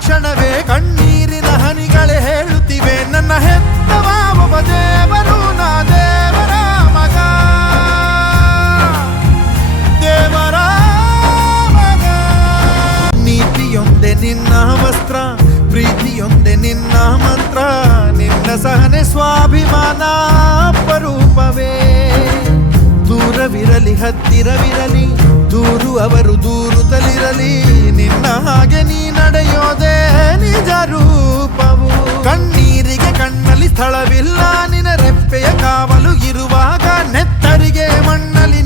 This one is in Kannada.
ಕ್ಷಣವೇ ಕಣ್ಣೀರಿನ ಹನಿಗಳೇ ಹೇಳುತ್ತಿವೆ ನನ್ನ ಹೆತ್ತವ ಒಬ್ಬ ದೇವರು ನಾ ದೇವರ ಮಗ ದೇವರ ಮಗ ನೀತಿಯೊಂದೆ ನಿನ್ನ ವಸ್ತ್ರ ಪ್ರೀತಿಯೊಂದೆ ನಿನ್ನ ಮಂತ್ರ ನಿನ್ನ ಸಹನೆ ಸ್ವಾಭಿಮಾನ ಅಪರೂಪವೇ ದೂರವಿರಲಿ ಹತ್ತಿರವಿರಲಿ ದೂರು ಅವರು ದೂರುತ್ತಲಿರಲಿ ನಿನ್ನ ಹಾಗೆ ನೀ ನಡೆಯೋದೇ ನಿಜ ರೂಪವು ಕಣ್ಣೀರಿಗೆ ಕಣ್ಣಲ್ಲಿ ಸ್ಥಳವಿಲ್ಲ ನಿನ್ನ ರೆಪ್ಪೆಯ ಕಾವಲು ಇರುವಾಗ ನೆತ್ತರಿಗೆ ಮಣ್ಣಲ್ಲಿ